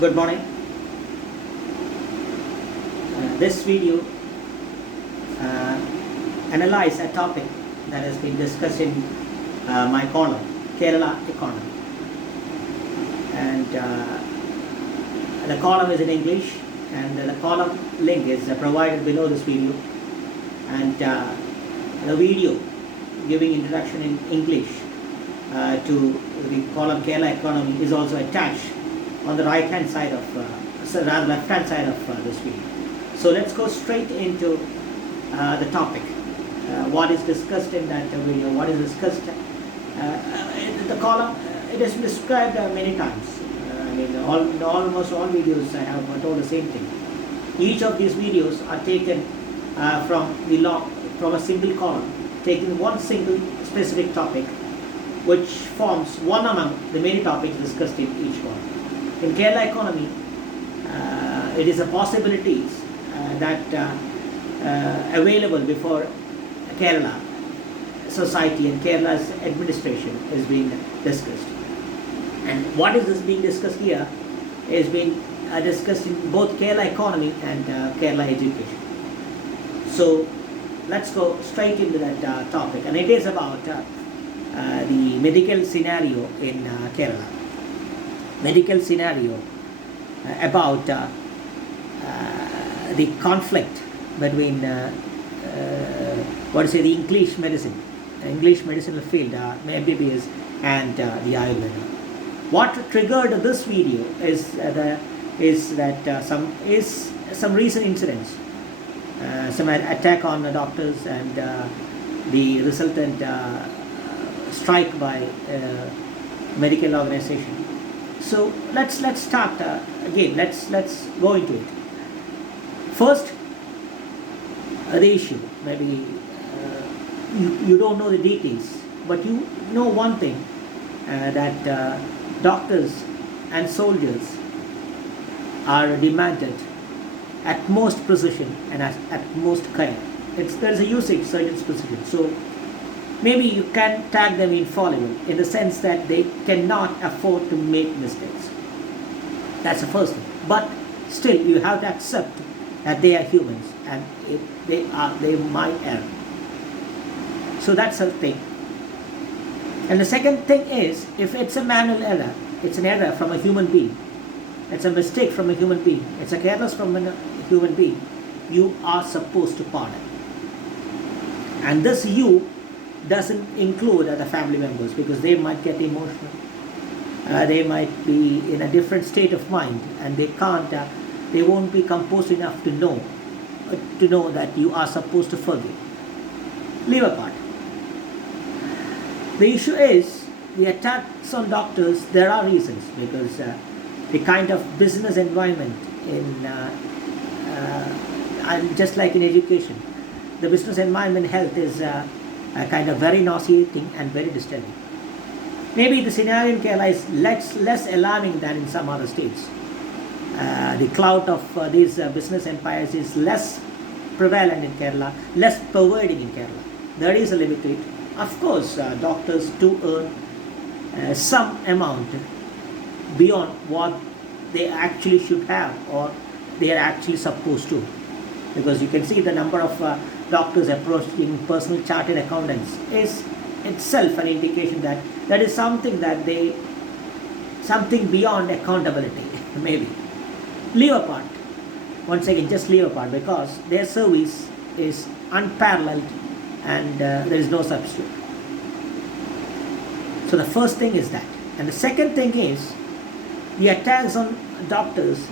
Good morning. This video uh, analyze a topic that has been discussed in my column, Kerala economy, and the column is in English, and the column link is provided below this video, and the video giving introduction in English to the column Kerala economy is also attached on the right hand side of rather left hand side of this video. So let's go straight into the topic. What is discussed in that video? What is discussed in the column? It has been described many times. Almost all videos I have told the same thing. Each of these videos are taken from a single column, taking one single specific topic, which forms one among the many topics discussed in each one. In Kerala economy, it is a possibilities that available before Kerala society and Kerala's administration is being discussed. And what is this being discussed here is being discussed in both Kerala economy and Kerala education. So let's go straight into that topic, and it is about the medical scenario in Kerala. Medical scenario about the conflict between the English medicinal field, MBBS, and the Aayurveda. What triggered this video is some recent incidents, some attack on the doctors and the resultant strike by medical organization. So let's start again. Let's go into it. First, the issue. Maybe you don't know the details, but you know one thing, that doctors and soldiers are demanded at most precision and at most care. There's a usage surgeon's precision. So maybe you can tag them infallible in the sense that they cannot afford to make mistakes. That's the first thing. But still, you have to accept that they are humans and they might err. So that's the thing. And the second thing is, if it's a manual error, it's an error from a human being. It's a mistake from a human being. It's a careless from a human being. You are supposed to pardon. And this you doesn't include the family members, because they might get emotional. They might be in a different state of mind, and they won't be composed enough to know that you are supposed to forgive. Leave apart. The issue is the attacks on doctors. There are reasons, because the kind of business environment and just like in education, the business environment health is kind of very nauseating and very disturbing. Maybe the scenario in Kerala is less alarming than in some other states. The clout of these business empires is less prevalent in Kerala, less pervading in Kerala. There is a limit to it. Of course, doctors do earn some amount beyond what they actually should have or they are actually supposed to. Because you can see the number of doctors approaching personal chartered accountants is itself an indication that is something beyond accountability. Maybe leave apart, once again, just leave apart, because their service is unparalleled and there is no substitute. So the first thing is that. And the second thing is the attacks on doctors.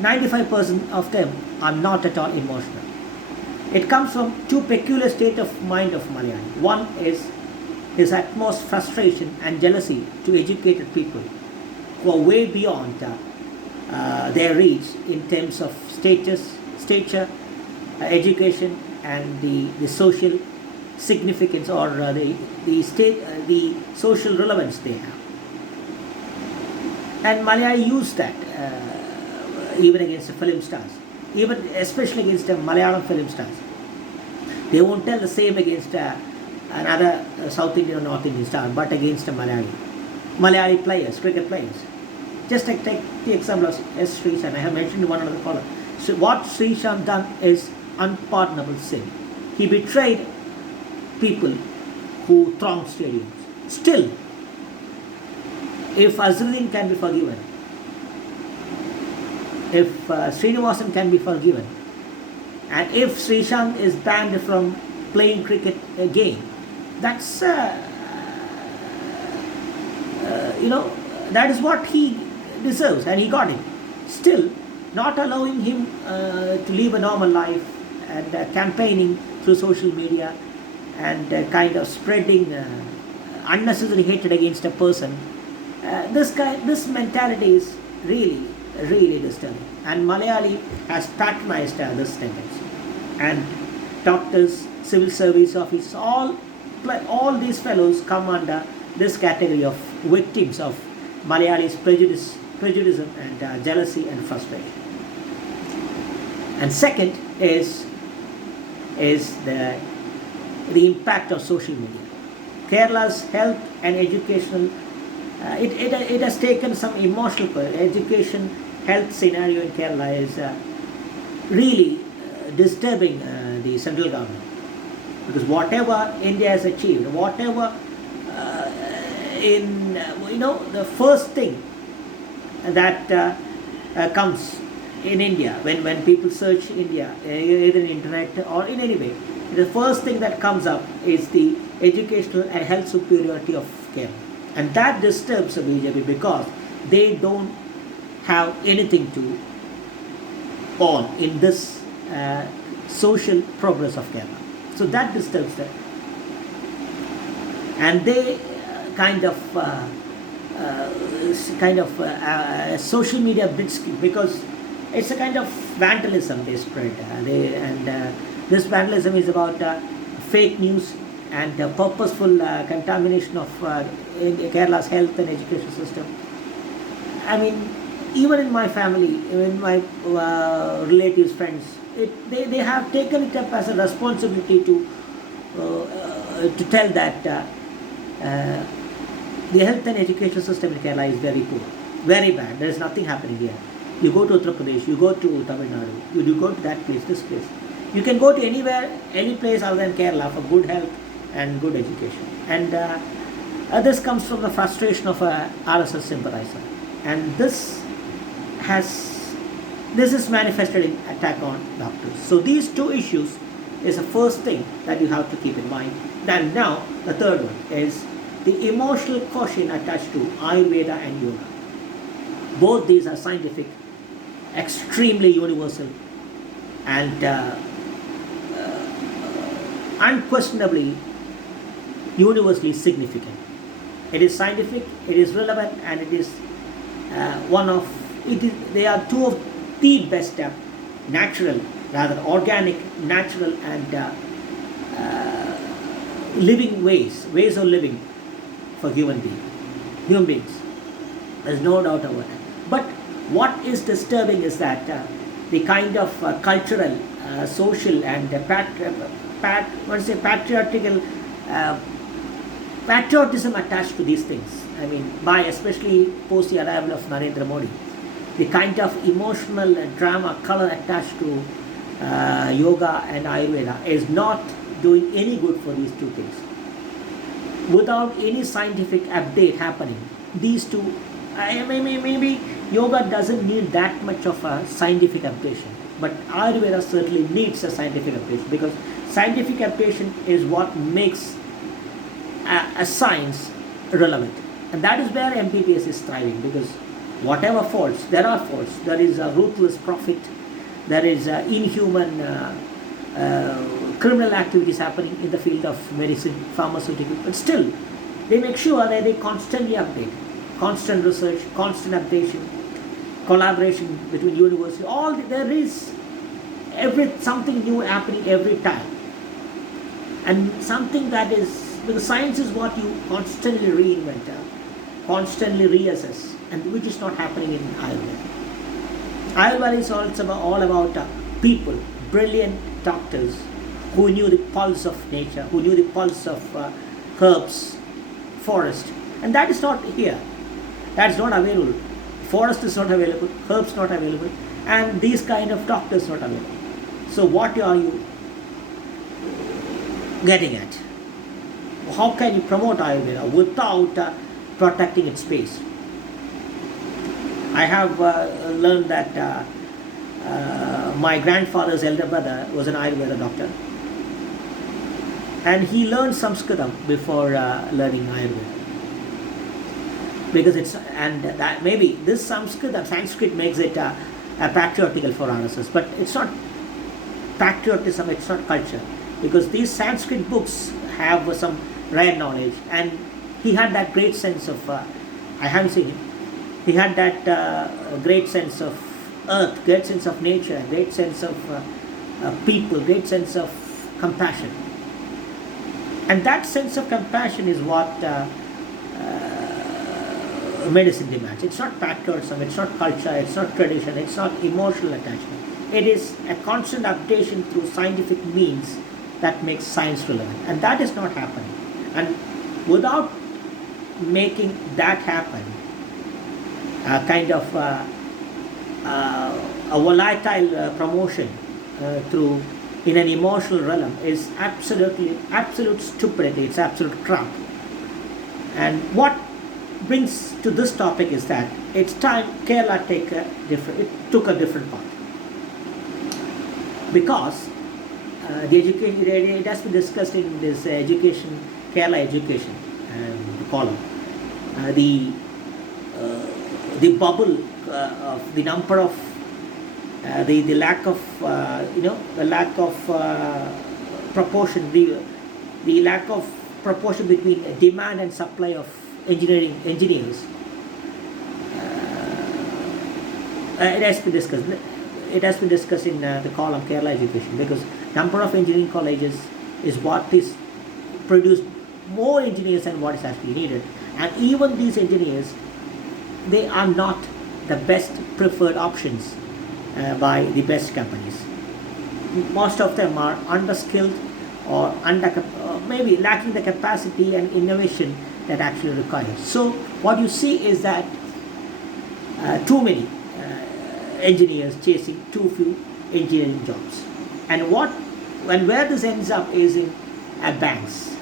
95% of them are not at all emotional. It comes from two peculiar state of mind of Malayali. One is his utmost frustration and jealousy to educated people who are way beyond their reach in terms of stature, education, and the social significance or the social relevance they have. And Malayali used that even against the film stars, even especially against the Malayalam film stars. They won't tell the same against another South Indian or North Indian star, but against a Malayali players, cricket players. Just take the example of S. Sri Shan. I have mentioned one another caller. So what Sri Shan done is unpardonable sin. He betrayed people who thronged stadiums. Still, if Azruddin can be forgiven, if Srinivasan can be forgiven, and if Srishant is banned from playing cricket again, that's that is what he deserves, and he got it. Still, not allowing him to live a normal life, and campaigning through social media, and kind of spreading unnecessary hatred against a person. This mentality is really, really disturbing, and Malayali has patronized this tendency. And doctors, civil service officers, all these fellows come under this category of victims of Malayali's prejudice and jealousy and frustration. And second is the impact of social media. Kerala's health and educational, it has taken some emotional education health scenario in Kerala is really disturbing the central government, because whatever India has achieved, whatever the first thing that comes in India when people search India, either in internet or in any way, the first thing that comes up is the educational and health superiority of Kerala, and that disturbs the BJP because they don't have anything to own in this social progress of Kerala. So that disturbs them, and they social media blitzkrieg, because it's a kind of vandalism they spread. This vandalism is about fake news and purposeful contamination of Kerala's health and education system. I mean, even in my family, in my relatives, friends, they have taken it up as a responsibility to tell that the health and education system in Kerala is very poor, very bad. There is nothing happening here. You go to Uttar Pradesh, you go to Tamil Nadu, you go to that place, this place. You can go to anywhere, any place other than Kerala for good health and good education. And this comes from the frustration of a RSS sympathizer. And this is manifested in attack on doctors. So these two issues is the first thing that you have to keep in mind. Then now the third one is the emotional quotient attached to Ayurveda and Yoga. Both these are scientific, extremely universal, and unquestionably universally significant. It is scientific, it is relevant, and it is they are two of the best natural, rather organic, natural, and living ways of living for human beings. There's no doubt about it. But what is disturbing is that the kind of cultural, social, and patriotism attached to these things. I mean, by especially post the arrival of Narendra Modi, the kind of emotional drama, color attached to yoga and Ayurveda is not doing any good for these two things. Without any scientific update happening, these two, maybe yoga doesn't need that much of a scientific updation, but Ayurveda certainly needs a scientific updation, because scientific updation is what makes a science relevant. And that is where MBBS is thriving, because whatever faults, there are faults. There is a ruthless profit, there is inhuman criminal activities happening in the field of medicine, pharmaceutical, but still they make sure that they constantly update, constant research, constant updation, collaboration between universities. There is something new happening every time, and something that is, because science is what you constantly reinvent, constantly reassess, and which is not happening in Ayurveda. Ayurveda is also all about people, brilliant doctors who knew the pulse of nature, who knew the pulse of herbs, forest, and that is not here. That is not available forest is not available, herbs not available, and these kind of doctors not available. So what are you getting at? How can you promote Ayurveda without protecting its space? I have learned that my grandfather's elder brother was an Ayurveda doctor, and he learned Sanskritam before learning Ayurveda. Because it's, and that maybe this Sanskrit makes it patriotical for RSS, but it's not patriotism, it's not culture, because these Sanskrit books have some rare knowledge, and he had that great sense of, I haven't seen him, he had that great sense of earth, great sense of nature, great sense of people, great sense of compassion. And that sense of compassion is what medicine demands. It's not patriotism, it's not culture, it's not tradition, it's not emotional attachment. It is a constant updation through scientific means that makes science relevant. And that is not happening. And without making that happen, kind of a volatile promotion through in an emotional realm is absolute stupidity, it's absolute crap. And what brings to this topic is that it's time Kerala took a different path, because the education, it has been discussed in this education, Kerala education column, the bubble of the number of the lack of the lack of proportion, the lack of proportion between demand and supply of engineers. It has been discussed. It has been discussed in the column Kerala education, because number of engineering colleges is what is produced more engineers than what is actually needed, and even these engineers, they are not the best preferred options by the best companies. Most of them are underskilled or maybe lacking the capacity and innovation that actually required. So what you see is that too many engineers chasing too few engineering jobs, and where this ends up is in banks,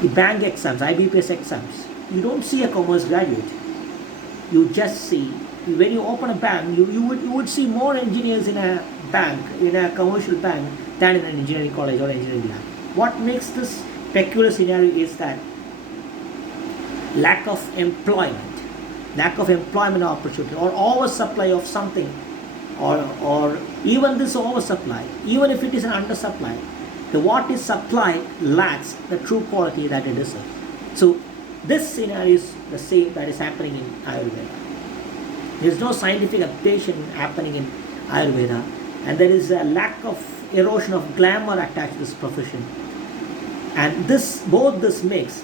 the bank exams, IBPS exams. You don't see a commerce graduate. You just see, when you open a bank, you would see more engineers in a bank, in a commercial bank, than in an engineering college or engineering lab. What makes this peculiar scenario is that lack of employment opportunity, or oversupply of something, or even this oversupply, even if it is an undersupply, what is supplied lacks the true quality that it deserves. So this scenario is the same that is happening in Ayurveda. There is no scientific updation happening in Ayurveda, and there is a lack of erosion of glamour attached to this profession. And both this makes,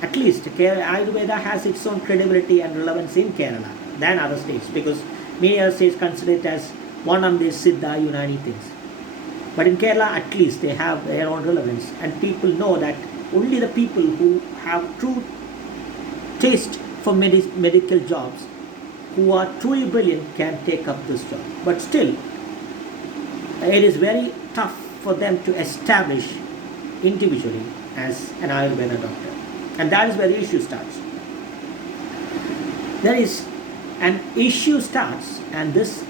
at least Ayurveda has its own credibility and relevance in Kerala than other states, because many other states consider it as one of these Siddha Unani things. But in Kerala, at least, they have their own relevance, and people know that only the people who have true taste for medical jobs, who are truly brilliant, can take up this job. But still, it is very tough for them to establish individually as an Ayurveda doctor. And that is where the issue starts. There is an issue starts, and it's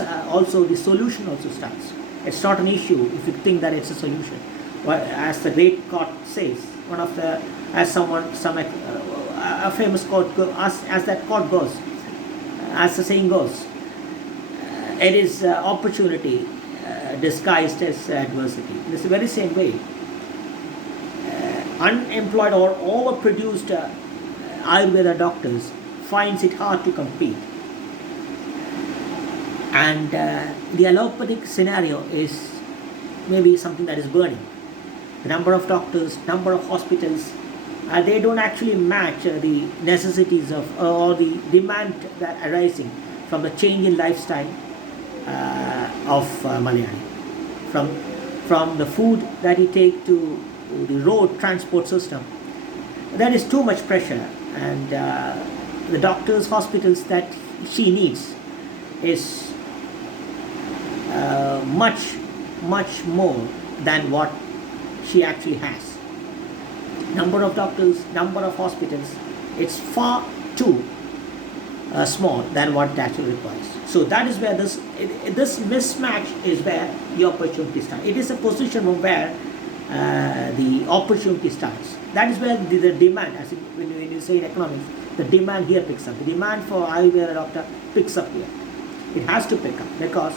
also the solution also starts. It's not an issue if you think that it's a solution. Well, as the great quote says, a famous quote, as that quote goes, as the saying goes, it is opportunity disguised as adversity. In the very same way, unemployed or overproduced Ayurveda doctors finds it hard to compete. And the allopathic scenario is maybe something that is burning. The number of doctors, number of hospitals, they don't actually match the necessities of or the demand that arising from the change in lifestyle of Malayali. From the food that he take to the road transport system, there is too much pressure, and the doctors, hospitals that she needs is much more than what she actually has. Number of doctors, number of hospitals, it's far too small than what it actually requires. So that is where this mismatch is where the opportunity starts. It is a position from where the opportunity starts. That is where the demand, as when you say in economics, the demand here picks up. The demand for Ayurveda doctor picks up here. It has to pick up because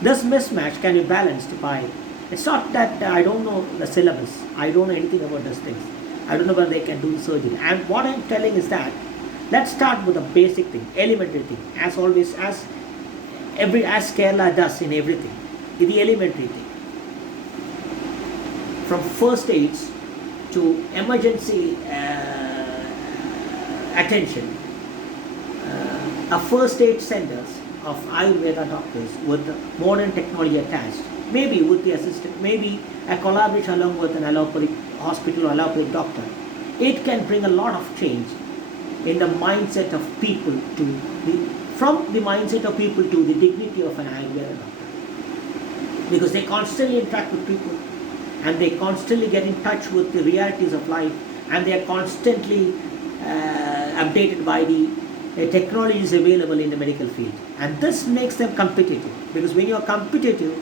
this mismatch can be balanced by. It's not that I don't know the syllabus. I don't know anything about these things. I don't know whether they can do surgery. And what I'm telling is that let's start with a basic thing, elementary thing. As always, as Kerala does in everything, the elementary thing. From first aids to emergency attention, a first aid centers of Ayurveda doctors with modern technology attached, maybe with the assistant, maybe a collaboration along with an allopathic hospital or allopathic doctor, it can bring a lot of change in the mindset of people from the mindset of people to the dignity of an Ayurveda doctor. Because they constantly interact with people and they constantly get in touch with the realities of life and they are constantly updated by the technologies available in the medical field. And this makes them competitive, because when you're competitive,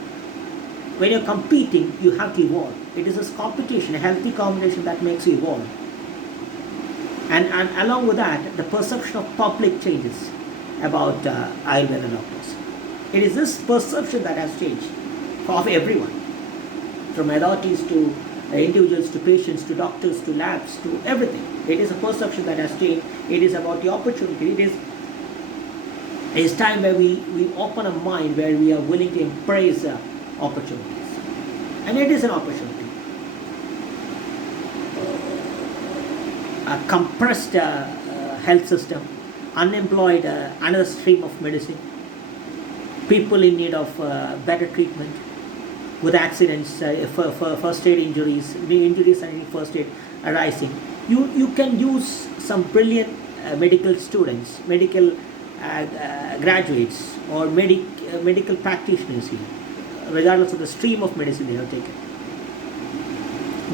when you're competing, you have to evolve. It is this competition, a healthy combination, that makes you evolve. And along with that, the perception of public changes about Ayurveda doctors. It is this perception that has changed of everyone, from authorities to individuals to patients to doctors to labs to everything. It is a perception that has changed. It is about the opportunity. It is time where we open a mind where we are willing to embrace opportunities. And it is an opportunity. A compressed health system, unemployed, another stream of medicine, people in need of better treatment, with accidents, first aid injuries and first aid arising. You can use some brilliant medical students, medical graduates or medical practitioners here, regardless of the stream of medicine they have taken.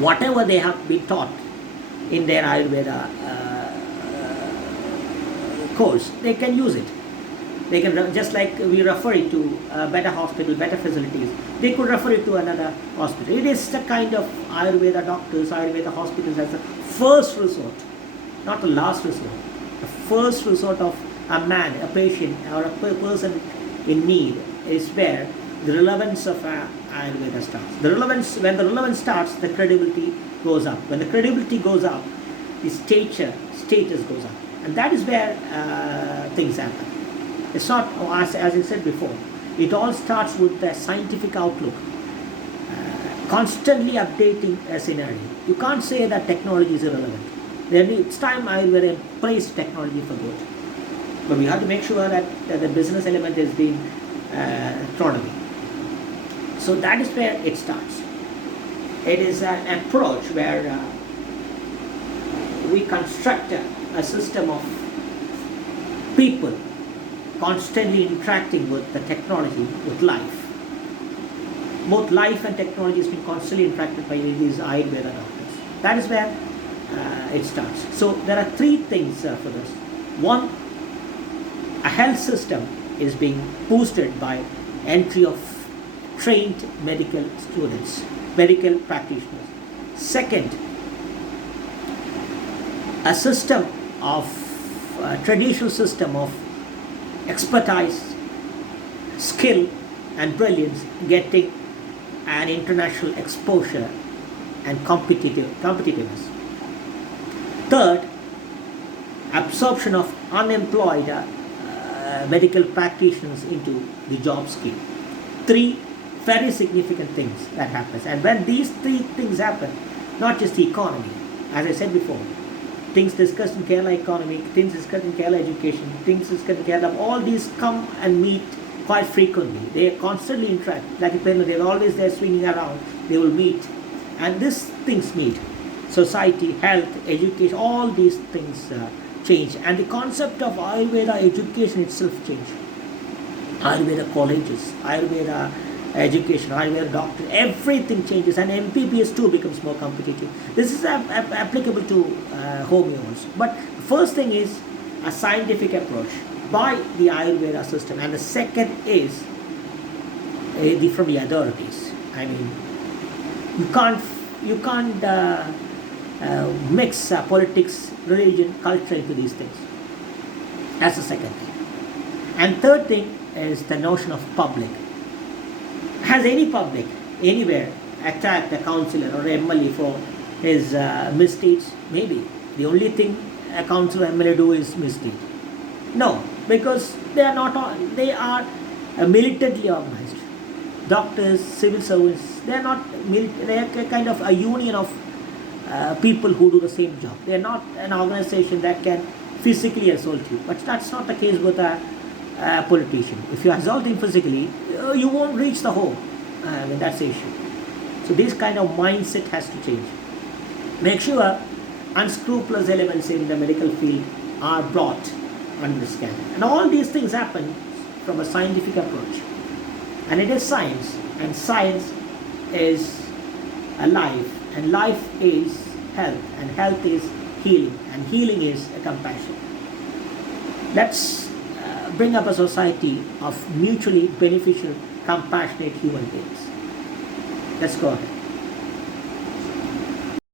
Whatever they have been taught in their Ayurveda course, they can use it. They can, just like we refer it to a better hospital, better facilities, they could refer it to another hospital. It is the kind of Ayurveda doctors, Ayurveda hospitals as a first resort, not the last resort. The first resort of a man, a patient, or a person in need is where the relevance of Ayurveda starts. When the relevance starts, the credibility goes up. When the credibility goes up, the status goes up. And that is where things happen. It's not, as I said before, it all starts with the scientific outlook, constantly updating a scenario. You can't say that technology is irrelevant. It's time Ayurveda embraced technology for good. But we have to make sure that the business element is being thrown away. So that is where it starts. It is an approach where we construct a system of people constantly interacting with the technology, with life. Both life and technology has been constantly interacted by these Ayurveda doctors. That is where it starts. So there are three things for this. One, a health system is being boosted by entry of trained medical students, medical practitioners. Second, a system of traditional system of expertise, skill and brilliance getting an international exposure and competitiveness. Third, absorption of unemployed medical practitioners into the job scheme. Three very significant things that happens. And when these three things happen, not just the economy, as I said before, things discussed in Kerala economy, things discussed in Kerala education, things discussed in Kerala, all these come and meet quite frequently. They constantly interact. Like a pendulum, they're always there swinging around. They will meet. And these things meet. Society, health, education, all these things changed, and the concept of Ayurveda education itself changed. Ayurveda colleges, Ayurveda education, Ayurveda doctor, everything changes, and MPBS too becomes more competitive. This is applicable to homeo also. But first thing is a scientific approach by the Ayurveda system, and the second is from the authorities. I mean, you can't mix politics, religion, culture into these things. That's the second thing. And third thing is the notion of public. Has any public anywhere attacked a councillor or MLA for his misdeeds? Maybe. The only thing a councillor or MLA do is misdeed. No, because they are not. They are militantly organized. Doctors, civil servants. They are not. They are kind of a union of people who do the same job. They are not an organization that can physically assault you. But that's not the case with a politician. If you assault him physically, you won't reach the home. I mean, that's the issue. So this kind of mindset has to change. Make sure unscrupulous elements in the medical field are brought under the scan. And all these things happen from a scientific approach. And it is science. And science is a life. And life is health. And health is healing. And healing is a compassion. Let's bring up a society of mutually beneficial, compassionate human beings. Let's go ahead.